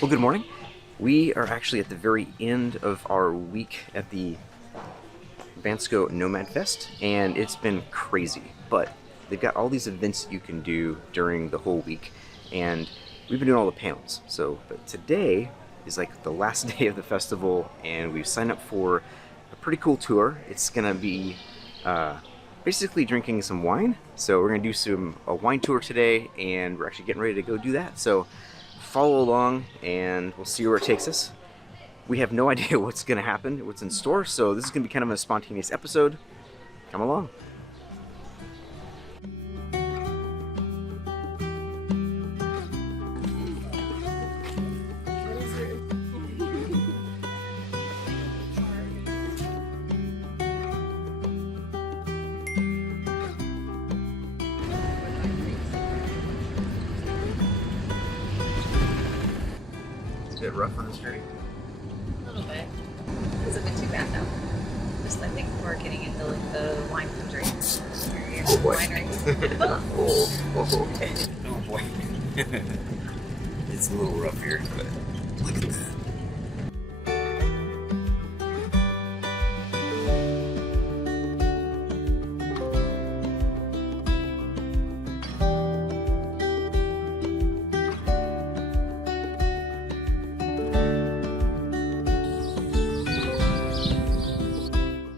Well, good morning. We are actually at the very end of our week at the Bansko Nomad Fest, and it's been crazy. But they've got all these events you can do during the whole week, and we've been doing all the panels. But today is like the last day of the festival, and we've signed up for a pretty cool tour. It's gonna be basically drinking some wine. So we're gonna do a wine tour today, and we're actually getting ready to go do that. So follow along and we'll see where it takes us. We have no idea what's going to happen, what's in store, so this is going to be kind of a spontaneous episode. Come along. A bit rough on the street. A little bit. It's a bit too bad though. Just I think we're getting into like the wine country. Oh boy. Winery. Oh boy. It's a little rough here, but look at that.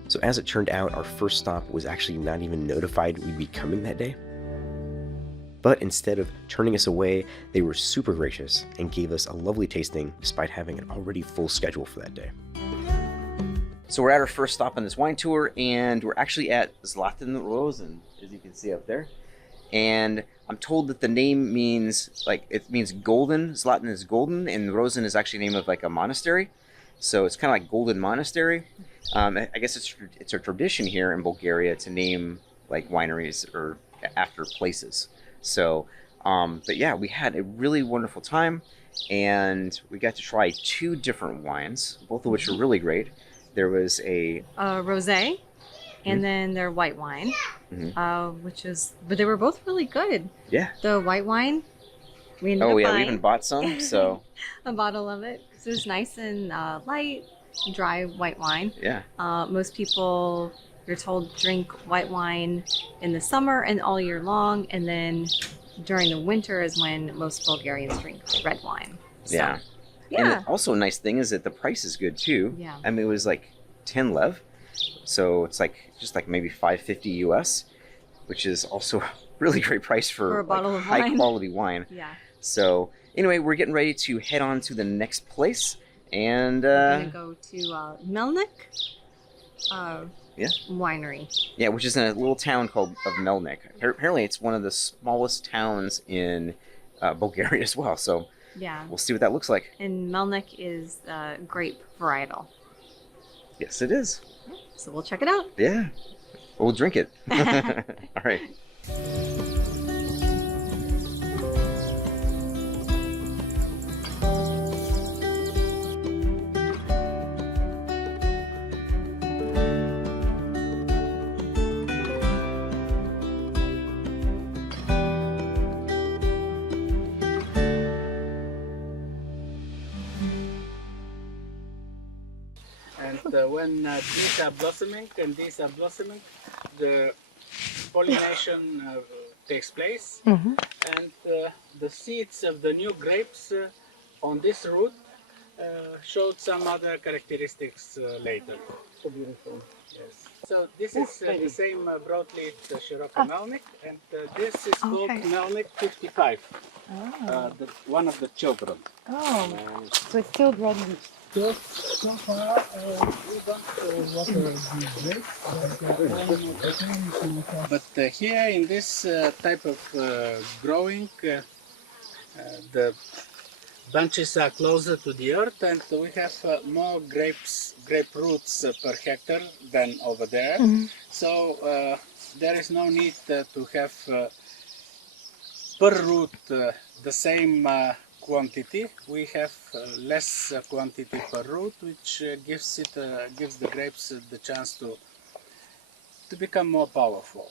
So as it turned out, our first stop was actually not even notified we'd be coming that day. But instead of turning us away, they were super gracious and gave us a lovely tasting despite having an already full schedule for that day. So we're at our first stop on this wine tour, and we're actually at Zlaten Rozhen, as you can see up there. And I'm told that the name means, it means golden. Zlaten is golden, and Rozhen is actually the name of like a monastery. So it's kind of like Golden Monastery. I guess it's a tradition here in Bulgaria to name like wineries or after places. So, but yeah, we had a really wonderful time, and we got to try 2 different wines, both of which were really great. There was a rosé, and then their white wine, but they were both really good. Yeah. The white wine, we ended up we buying even bought some. So a bottle of it. So it was nice and light, dry white wine. Yeah. Most people, you're told, drink white wine in the summer and all year long, and then during the winter is when most Bulgarians drink red wine. So, yeah. yeah. And also a nice thing is that the price is good too. Yeah. I mean, it was like 10 lev, so it's like just like maybe $5.50 US, which is also a really great price for a bottle of high wine. Quality wine. Yeah. So anyway, we're getting ready to head on to the next place, and we're gonna go to Melnik winery. Yeah, which is in a little town called Melnik. Apparently, it's one of the smallest towns in Bulgaria as well. So yeah, we'll see what that looks like. And Melnik is grape varietal. Yes, it is. So we'll check it out. Yeah, we'll drink it. All right. And when these are blossoming and these are blossoming, the pollination takes place, and the seeds of the new grapes on this root showed some other characteristics later. So beautiful. Yes. So this is the same broadleaf Sirocco Melnik, and this is called Melnik 55, one of the children. Oh, so it's still broadleaf. So far, we don't water these grapes. But here in this type of growing, the bunches are closer to the earth, and we have more grape roots per hectare than over there. So there is no need to have per root the same quantity. We have less quantity per root, which gives the grapes the chance to become more powerful,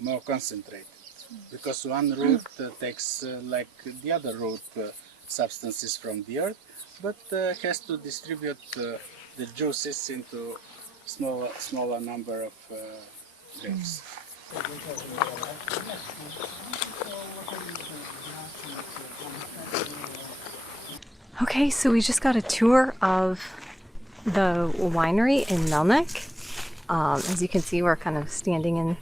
more concentrated. Because one root takes like the other root substances from the earth, but has to distribute the juices into smaller number of grapes. Okay, so we just got a tour of the winery in Melnik. As you can see, we're kind of standing in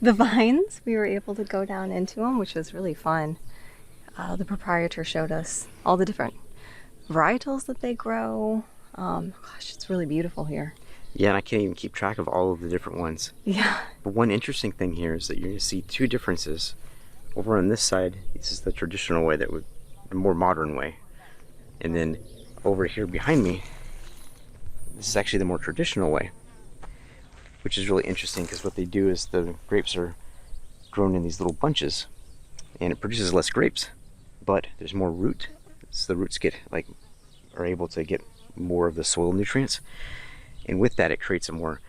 the vines. We were able to go down into them, which was really fun. The proprietor showed us all the different varietals that they grow. Gosh, it's really beautiful here. Yeah, and I can't even keep track of all of the different ones. Yeah. But one interesting thing here is that you're going to see two differences. Over on this side, this is the traditional way, that would the more modern way. And then over here behind me, this is actually the more traditional way, which is really interesting because what they do is the grapes are grown in these little bunches and it produces less grapes, but there's more root. So the roots are able to get more of the soil nutrients. And with that, it creates a more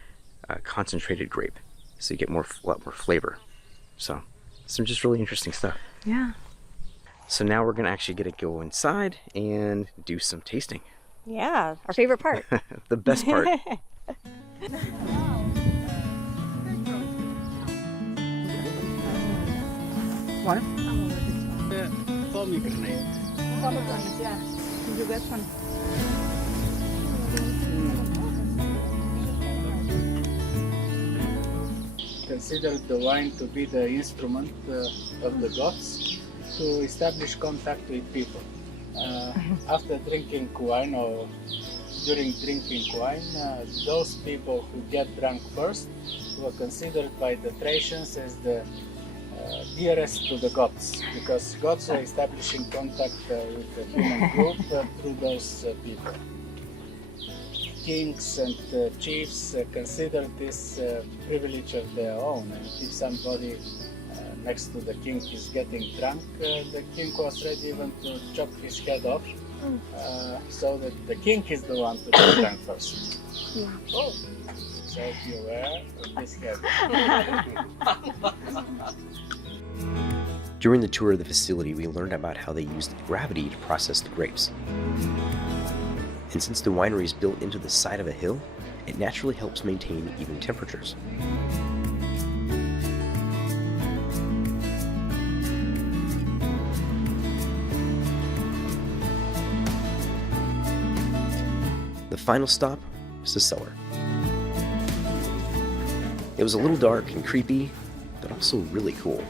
concentrated grape. So you get a lot more flavor. So some just really interesting stuff. Yeah. So now we're gonna actually get to go inside and do some tasting. Yeah, our favorite part. The best part. What? Pomegranate. Pomegranate, yeah. Did you get one? Consider the wine to be the instrument of the gods to establish contact with people. After drinking wine or during drinking wine, those people who get drunk first were considered by the Thracians as the dearest to the gods, because gods are establishing contact with the human group through those people. Kings and chiefs consider this privilege of their own, and if somebody next to the king is getting drunk, the king was ready even to chop his head off, so that the king is the one to get drunk first. Oh. So beware of this head. During the tour of the facility, we learned about how they used gravity to process the grapes. And since the winery is built into the side of a hill, it naturally helps maintain even temperatures. The final stop was the cellar. It was a little dark and creepy, but also really cool.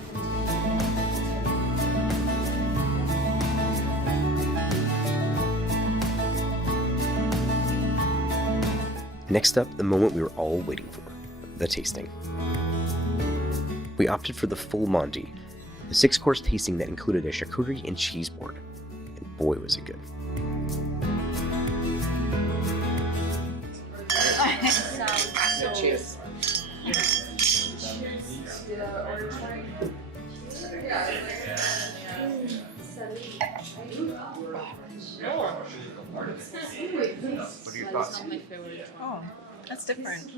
Next up, the moment we were all waiting for, the tasting. We opted for the full Monty, the 6-course tasting that included a charcuterie and cheese board. And boy, was it good. Cheers. What are your thoughts? Oh, that's different.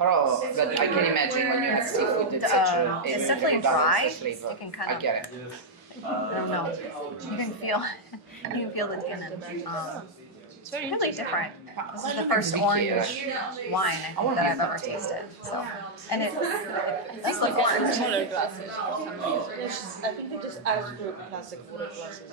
Oh, but I can imagine when you have seafood, it's such a... It's definitely dry. Flavor. You can kind I of, get it. I don't know. You can feel the tannin. It's really different. This is the first orange wine I think that I've ever tasted. So, and it does look orange. Smaller glasses. I think they just asked for plastic water glasses.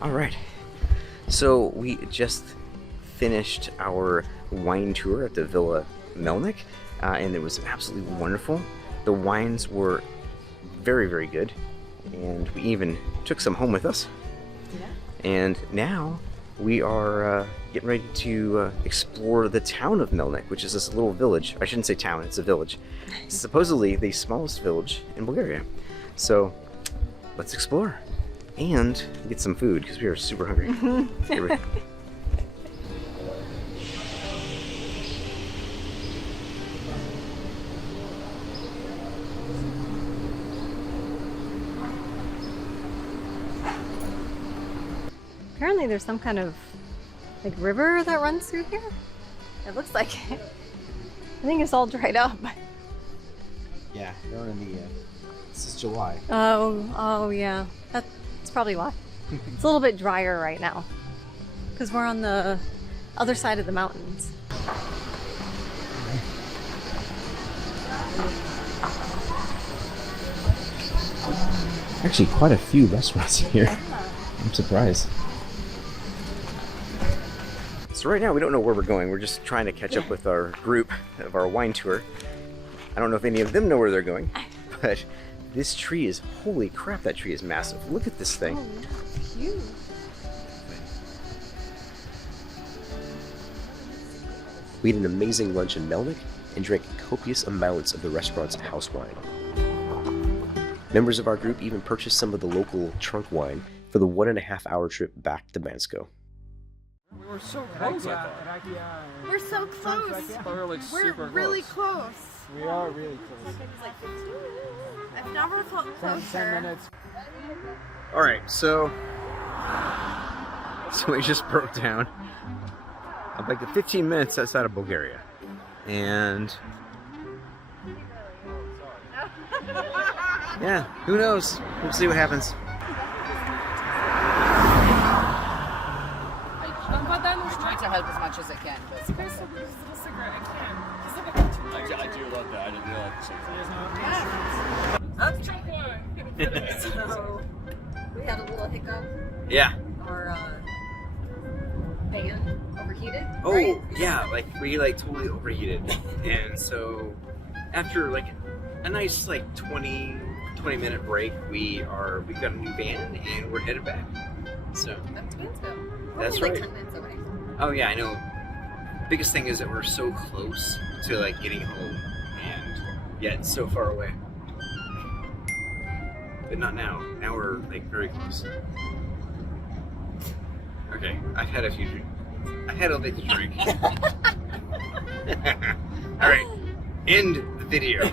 All right, so we just finished our wine tour at the Villa Melnik, and it was absolutely wonderful. The wines were very, very good, and we even took some home with us. Yeah. And now we are getting ready to explore the town of Melnik, which is this little village. I shouldn't say town, it's a village. It's supposedly the smallest village in Bulgaria. So let's explore and get some food because we are super hungry. Here we go. apparently there's some kind of like river that runs through here. It looks like it. I think it's all dried up. Yeah, they're in the. This is July. Oh yeah. That's probably why. It's a little bit drier right now because we're on the other side of the mountains. Actually, quite a few restaurants here. I'm surprised. So right now we don't know where we're going. We're just trying to catch up with our group of our wine tour. I don't know if any of them know where they're going, but this tree is, holy crap, that tree is massive. Look at this thing. Oh, that's huge. We had an amazing lunch in Melnik and drank copious amounts of the restaurant's house wine. Members of our group even purchased some of the local trunk wine for the 1.5-hour trip back to Bansko. We were so close, I thought. We're so close. But we're like super really close. close. We are really close. I've never felt 10 closer. minutes. All right, so we just broke down like 15 minutes outside of Bulgaria, and yeah, who knows? We'll see what happens. I'm trying to help as much as I can. But... I do love that. I didn't realize the same thing. So we had a little hiccup. Yeah. Our van overheated. Oh, right? yeah, like we like totally overheated. And so after like a nice like 20-minute break, we got a new van and we're headed back. So That's Bansko. That's Only right. like 10 minutes away. oh yeah, I know. Biggest thing is that we're so close to like getting home and yet so far away. But not now. Now we're like very close. Okay, I've had a few drinks. I had a bit to drink. All right, end the video.